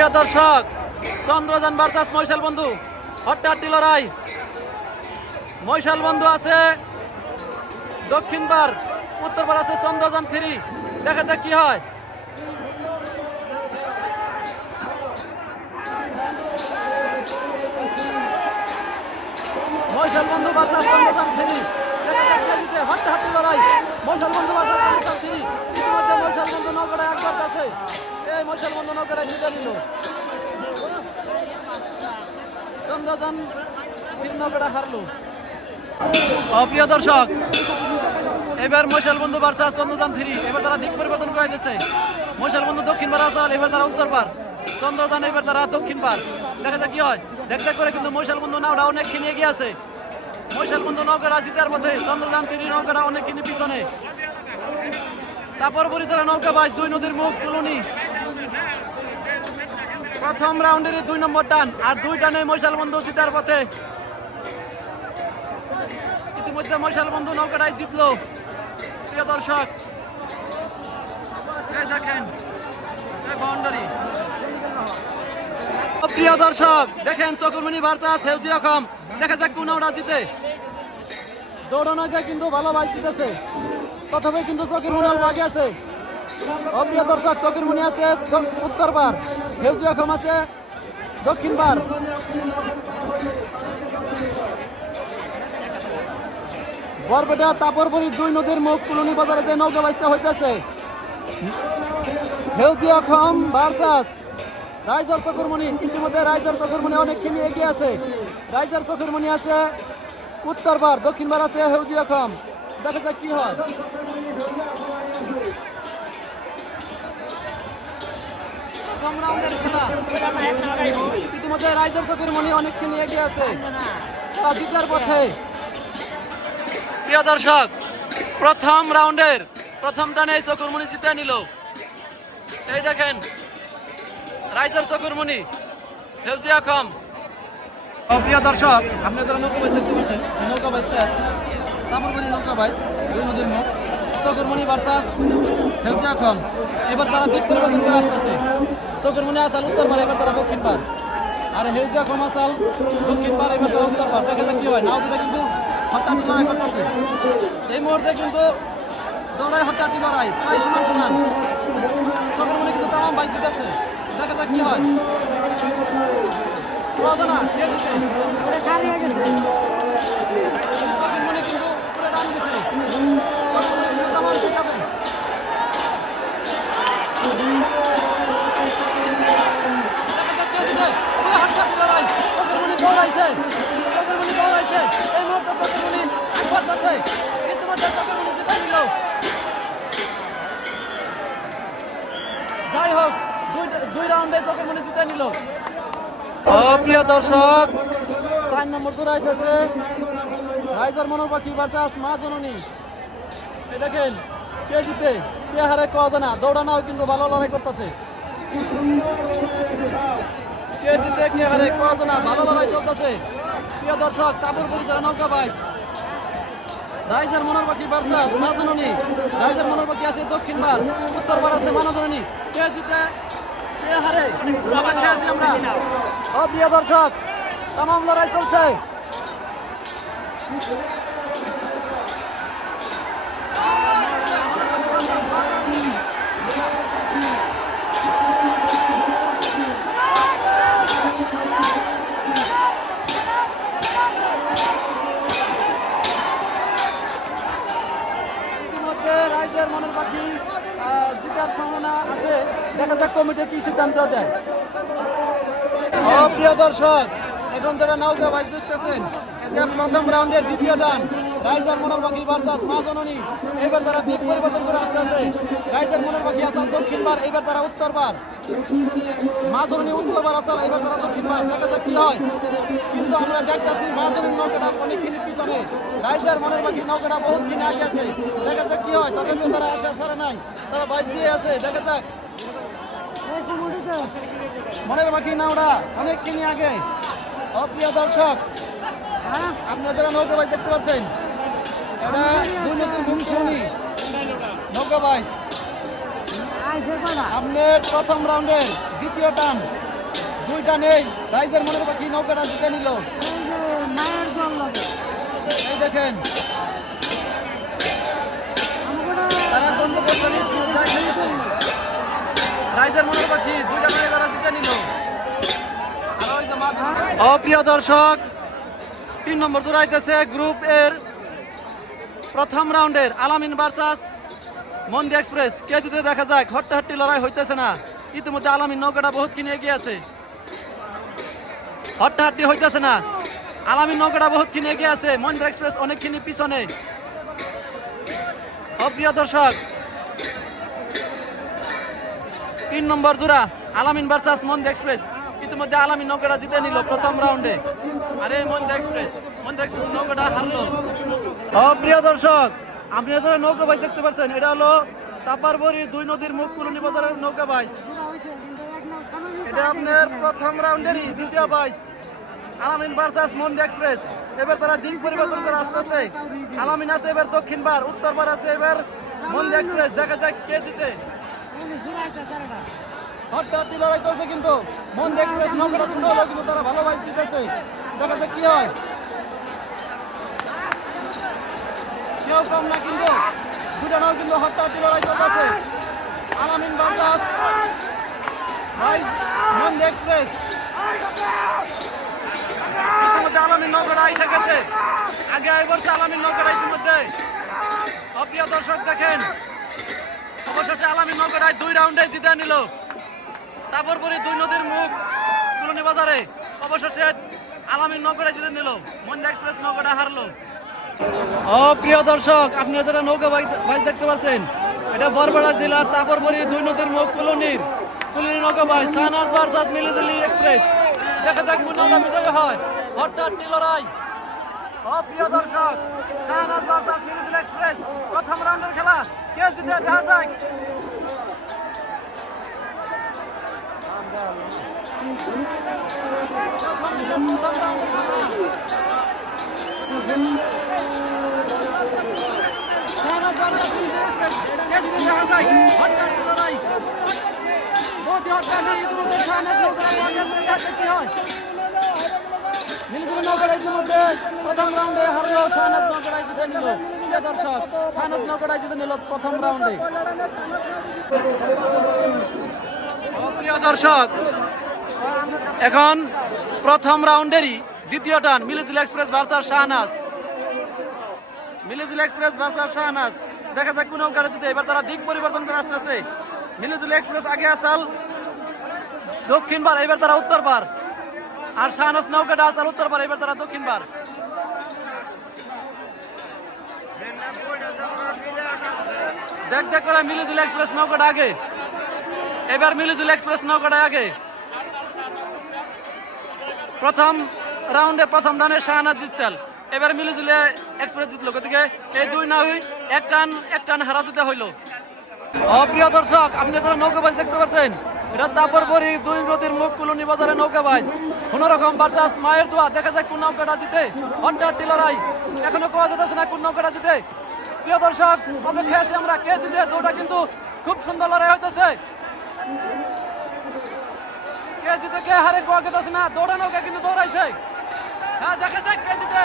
প্রিয় দর্শক, চন্দ্রযান ভার্সাস মৈশাল বন্ধু হট্টাহাট্টি লড়াই। মৈশাল বন্ধু আছে দক্ষিণ পার, উত্তর পার আছে চন্দ্রযান 3। দেখা যাক কি হয়। মৈশাল বন্ধু ভার্সাস চন্দ্রযান 3। দেখা যাক কে জিতে। হট্টাহাট্টি লড়াই, মৈশাল বন্ধু ভার্সাস চন্দ্রযান 3। ইতিমধ্যে মৈশাল বন্ধু নৌকাটা একবার আছে, এই মৈশাল বন্ধু নৌকাটা জিতে নিল। চন্দ্রযান 3 নৌকাটা হারলো। প্রিয় দর্শক, এবার মৈশাল বন্ধু ভার্সাস চন্দ্রযান 3। এবার তারা দিক পরিবর্তন করে দিচ্ছে। মৈশাল বন্ধু দক্ষিণ পার আসল, এবার তারা উত্তর পার। চন্দ্রযান এবার তারা দক্ষিণ পার। দেখা যাক কি হয়। দেখতে করে কিন্তু মৈশাল বন্ধু নাওটা অনেকখানি এগিয়ে আছে। মৈশাল বন্ধু নৌকাটা জিতার পথে, চন্দ্রযান 3 নৌকাটা অনেকখানি পিছনে। তারপর তারা নৌকা বাস 2 নদীর মুখ কুলুনি। প্রথম রাউন্ডের 2 নম্বর টান, আর 2 টানে মৈশাল বন্ধু জিতার পথে। ইতিমধ্যে মৈশাল বন্ধু নৌকাটাই জিতলো। প্রিয় দর্শক, দেখেন বাউন্ডারি। প্রিয় দর্শক দেখেন, চকুরমণি ভার্সাস হেউজি অখম। দেখা যাক কোন নৌকা জিতে। দৌড়ানোটা কিন্তু ভালো বাইক জিতেছে, তথাপি কিন্তু চকুরমণি অল্প আগে আছে। প্রিয় দর্শক, চকুরমণি আছে উত্তর পার, হেউজি অখম আছে দক্ষিণ পার। বরপেটা তাপরবড়ি 2 নদীর মুখ কুলুনি বাজারে যে নৌকা বাইচটা হইতেছে, হেউজি অখম ভার্সাস রাইজার চকুরমণি। ইতিমধ্যে রাইজার চকুরমণি অনেকখানি এগিয়ে আছে। রাইজার চকুরমণি আছে উত্তর পার, দক্ষিণ পার আছে হেউজি অখম। দেখা যাক কি হয়। প্রথম রাউন্ডের খেলা। ইতিমধ্যে রাইজার চকুরমণি অনেকখানি এগিয়ে আছে, তারা জিতার পথে। প্রিয় দর্শক, প্রথম রাউন্ডের প্রথম টানে চকুরমণি জিতে নিল। এই দেখেন, রাইজার চকুরমণি, হেউজি অখম। প্রিয় দর্শক, আপনি যারা নৌকা বাইচ দেখতে পাচ্ছেন, নৌকা বাইচটা তাপরবড়ি নৌকা বাইচ 2 নদীর মুখ, চকুরমণি ভার্সাস হেউজি অখম। এবার তারা দিক পরিবর্তন করে আসতেছে। চকুরমণি আসাল উত্তর পার, এবার তারা দক্ষিণ পার। আর হেউজি অখম আসাল দক্ষিণ পার, এবার তারা উত্তর পার। দেখা যাক কি হয়। নাও দুটা কিন্তু হট্টাহাট্টি লড়াই করতেছে। এই মুহূর্তে কিন্তু দৌড়াই হট্টাহাট্টি লড়াই প্রায় সমান সমান। চকুরমণি কিন্তু তামাম বাইক দিতেছে। দেখা যাক কি হয়। অজানা কে জিতে। চকুরমণি কিন্তু পুরো রান দিছে। চকুরমণি কিন্তু তামাম জিতাবে। দেখা যাক কে জিতে। পুরো হট্টাহাট্টি লড়াই। চকুরমণি দৌড়াইছে, চকুরমণি দৌড়াইছে। এই মুহূর্তে চকুরমণি একবার আছে, ইতিমধ্যে চকুরমণি জিতে নিল। যাই হোক, 2 রাউন্ডে চকুরমণি জিতে নিল। প্রিয় দর্শক, 4 নম্বর দৌড়াইতেছে রাইজার মনোপাখি ভার্সাস মা জননী। এই দেখেন কে জিতে কে হারে কজনা। দৌড়ানোও কিন্তু ভালো লড়াই করতেছে। কে জিতে কে হারে কজনা, ভালো লড়াই চলতেছে। প্রিয় দর্শক, তাপরবড়ি যারা নৌকা বাইচ, রাইজার মনোর পাখি ভার্সাস মা জননী। রাইজার মনোর পাখি আছে দক্ষিণ পার, উত্তর পার আছে মা জননী। কে জিতে কে হারে আছি আমরা। প্রিয় দর্শক, তামাম লড়াই চলছে। ইতিমধ্যে রাইজার মনের পাখি জিতার সম্ভাবনা আছে। দেখা যাক কমিটি কি সিদ্ধান্ত দেয়। প্রিয় দর্শক, এখন যারা নৌকা বাইচ দেখতেছেন, এটা প্রথম রাউন্ডের দ্বিতীয় টান। রাইজার মনোর পাখি ভার্সাস মা জননী। এবার তারা দিক পরিবর্তন করে আসতেছে। রাইজার মনোর পাখি আসাল দক্ষিণ পার, এবার তারা উত্তর পার। মা জননী উত্তর পার আসাল, এবার তারা দক্ষিণ পার। দেখা যাক কি হয়। কিন্তু আমরা দেখতেছি মা জননীর নৌকাটা অনেকখানি পিছনে, রাইজার মনের পাখি নৌকাটা বহুত কিনে আগে আছে। দেখা যাক কি হয়। তাদেরকে তারা আসার সারা নাই, তারা বাইচ দিয়ে আছে। দেখা যাক। মনের পাখি নাওটা অনেক কিনে আগে। প্রিয় দর্শক, আপনারা যারা নৌকা বাইচ দেখতে পাচ্ছেন, এটা 2 নদীর মুখ কুলুনি নৌকা বাইচ। আপনার প্রথম রাউন্ডের দ্বিতীয় টান দুইটা নেই, রাইজের মনের পাখি নৌকাটা জিতে নিল। এই দেখেন তারা বন্ধ করতে রাইজের মনের পাখি দুইটা মেরে তারা জিতে নিল। প্রিয় দর্শক, 3 নম্বর জোড়াইতেছে গ্রুপ এর প্রথম রাউন্ডের আলামিন ভার্সাস মন্দি এক্সপ্রেস। কে জিতে দেখা যাক। হট্টাহাট্টি লড়াই হইতেছে না, ইতিমধ্যে আলামিন নৌকাটা বহুত কিনে এগিয়ে আছে। হট্টাহাট্টি হইতেছে না, আলামিন নৌকাটা বহুত কিনে এগিয়ে আছে, মন্দি এক্সপ্রেস অনেকখানি পিছনে। প্রিয় দর্শক, 3 নম্বর জোড়া আলামিন ভার্সাস মন্দি এক্সপ্রেস। ইতিমধ্যে আলামিন নৌকাটা জিতে নিল প্রথম রাউন্ডে। আরে মন্দি এক্সপ্রেস নৌকাটা হারলো। প্রিয় দর্শক, আপনি যারা নৌকা বাইচ দেখতে পাচ্ছেন, এটা হলো তাপারবড়ি 2 নদীর মুখ কুলুনি বাজারের নৌকা বাইচ। এটা আপনার প্রথম রাউন্ডেরই দ্বিতীয় বাইচ, আলামিন ভার্সাস মন্দি এক্সপ্রেস। এবার তারা দিক পরিবর্তন করে আসতেছে। আলামিন আছে এবার দক্ষিণ বার, উত্তর বার আছে এবার মন্দি এক্সপ্রেস। দেখা যাক কে জিতে। হট্টাহাট্টি লড়াই চলছে, কিন্তু মন্দি এক্সপ্রেস নৌকাটা ছোট হলো, কিন্তু তারা ভালো বাইচ দিতেছে। দেখা যাক কি হয়। কেউ কম না, কিন্তু দুটা নাও কিন্তু হট্টাহাট্টি লড়াই চলতেছে। আলামিন ভার্সাস মন্দি এক্সপ্রেস। ইতিমধ্যে আলামিন নৌকাটা এসে গেছে, আগে এবার আলামিন নৌকাটা ইতিমধ্যে। প্রিয় দর্শক দেখেন, অবশেষে আলামিন নৌকাটায় 2 রাউন্ডে জিতে নিল তারপরে 2 নদীর মুখ কুলুনি বাজারে। অবশেষে আলামিন নৌকাটা জিতে নিল, মন্দি এক্সপ্রেস নৌকাটা হারলো। প্রিয় দর্শক, আপনি যারা নৌকা বাইচ দেখতে পাচ্ছেন, এটা বরপেটা জেলার তাপরবড়ি 2 নদীর মুখ কুলুনি নৌকা বাইচ, শাহনাজ ভার্সাস মিলিজুলি এক্সপ্রেস। দেখা যাক কোন নৌকা বিজয়ী হয়। হট্টাহাট্টি লড়াই। প্রিয় দর্শক, শাহনাজ ভার্সাস মিলিজুলি এক্সপ্রেস প্রথম রাউন্ডের খেলা। কে জিতে দেখা যাক। মিলিজুলি নৌকাটা ইতিমধ্যে প্রথম রাউন্ডে হারলো, শাহনাজ নৌকাটা জিতে নিল। প্রিয় দর্শক, শাহনাজ নৌকাটা জিতে নিল প্রথম রাউন্ডে। প্রিয় দর্শক, এখন প্রথম রাউন্ডেরই দ্বিতীয় টান, মিলিজুলি এক্সপ্রেস ভার্সাস শাহনাজ। মিলিজুলি এক্সপ্রেস ভার্সাস শাহনাজ। দেখা যাক কোন নৌকাটা জিতে। এবার তারা দিক পরিবর্তন করে আসতেছে। মিলিজুলি এক্সপ্রেস আগে আসাল দক্ষিণ বার, এবার তারা উত্তর বার। আর শাহনাজ নৌকাটা আসাল উত্তর বার, এবার তারা দক্ষিণ বার। দেখ করে মিলিজুলি এক্সপ্রেস নৌকাটা আগে। এবার মিলিজুলি এক্সপ্রেস নৌকাটা আগে। প্রথম রাউন্ডে প্রথম রানে শাহনাজ জিতছেন, এবার মিলিজুলি এক্সপ্রেস জিতলো। গতিকে এই 2 নাওই এক টান হারা জিতে হইল। প্রিয় দর্শক, আপনি যারা নৌকা বাইচ দেখতে পাচ্ছেন, এটা তাপরবড়ি 2 নদীর মুখ কুলুনি বাজারে নৌকা বাইচ। কোন রকম ভার্সাস মায়ের দোয়া। দেখা যায় কোন নৌকাটা জিতে। হট্টাহাট্টি লড়াই, এখনো কোয়া যেতেছে না কোন নৌকাটা জিতে। প্রিয় দর্শক, অপেক্ষায় আছি আমরা কে জিতে। দুটা কিন্তু খুব সুন্দর লড়াই হইতেছে। কে জিতে কে হারে কোয়া যেতেছে না। দৌড়া নৌকা কিন্তু দৌড়াইছে। হ্যাঁ, দেখা যাক কে জিতে।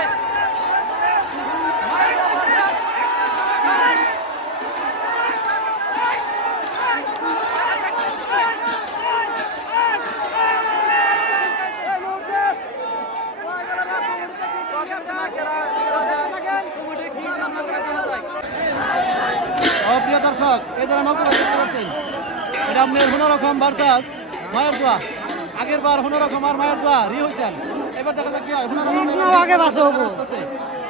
প্রিয় দর্শক, এই যারা নৌকা বাইচ দেখতে পাচ্ছেন, এটা আপনার কোন রকম ভার্সাস মায়ের দোয়া। আগের বার কোন রকম আর মায়ের দোয়া রি হয়েছেন। এবার দেখা যাক কি হয়। আগে বাসে হবো,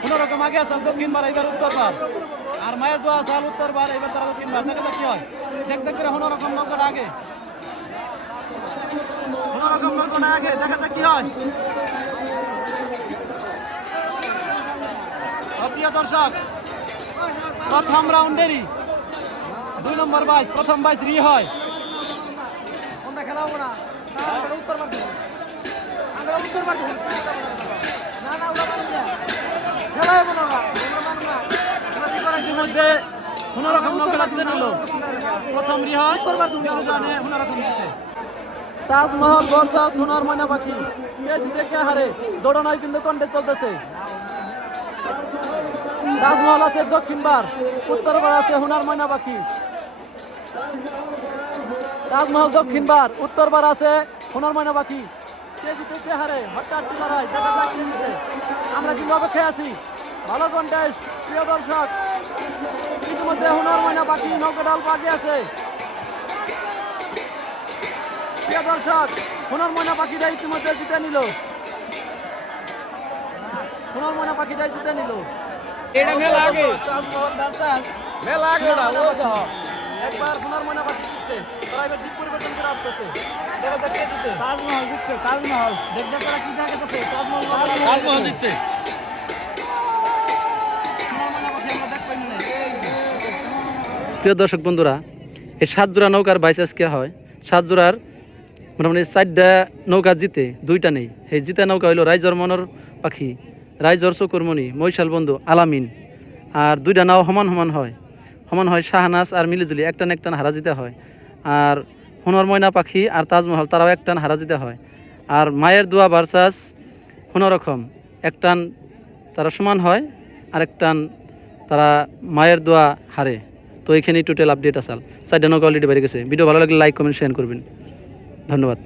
কোন রকম আগে আসাল দক্ষিণ বার, এবার উত্তর বার। আর মায়ের দোয়া আসাল উত্তর বার, এবার তারা দক্ষিণ বার। দেখা যাক কি হয়। দেখ করে কোন রকম নৌকাটা আগে, কোন রকম নৌকাটা আগে। দেখা যাক কি হয়। প্রিয় দর্শক, প্রথম রাউন্ডেরই 2 নম্বর বাইচ, প্রথম বাইচ রি হয়। কোন রকম নৌকা জিতে নিল। প্রথম রি হয়, কোন রকম জিতে। তাজমহল ভার্সাস সোনার ময়না পাখি, কে জিতে কে হারে দৌড়ানোয় কিন্তু কন্টেস্ট চলতেছে। তাজমহল আছে দক্ষিণ বার, উত্তর বার আছে সোনার ময়না পাখি। তাজমহল দক্ষিণ বার, উত্তর বার আছে সোনার ময়না পাখি। কে জিতে কে হারে হঠাৎ লড়াই, দেখা যাক কি জিতে। আমরা কিন্তু অপেক্ষায় আছি, ভালো কন্টেস্ট প্রিয় দর্শক। ইতিমধ্যে সোনার ময়না পাখি নৌকাটা অল্প আগে আছে। প্রিয় দর্শক, সোনার ময়না পাখিটা ইতিমধ্যে জিতে নিল, সোনার ময়না পাখিটা জিতে নিল। এটা মেলা আগে তাজমহল ভার্সাস মেলা আগে ওটা ও তো একবার সোনার ময়না পাখি জিতছে, তারা এবার দিক পরিবর্তন করে আসতেছে। দেখা যাক কে জিতে। তাজমহল জিতছে তাজমহল দেখবে তারা কি দেখাতেছে। তাজমহল তাজমহল জিতছে সোনার ময়না পাখি আমরা দেখ পাইনি না। প্রিয় দর্শক বন্ধুরা, এই 7 জোড়া নৌকার বাইস আজকে হয়। 7 জোড়ার মোটামুটি 4টা নৌকা জিতে, 2টা নেই। এই জিতা নৌকা হইল রাইজর মনোর পাখি, রাইজর চকুরমণি, মৈশাল বন্ধু, আলামিন। আর 2টা নাও সমান সমান হয় শাহনাজ আর মিলিজুলি, একটান একটান হারা জিতে হয়। আর সোনার ময়না পাখি আর তাজমহল তারাও একটান হারা জিতে হয়। আর মায়ের দোয়া ভার্সাস কোনোরকম একটান তারা সমান হয়, আর একটান তারা মায়ের দোয়া হারে। তো এখানেই টোটাল আপডেট আসাল। 4টা নৌকা অলরেডি বেড়ে গেছে। ভিডিও ভালো লাগলে লাইক কমেন্ট শেয়ার করবেন। ধন্যবাদ।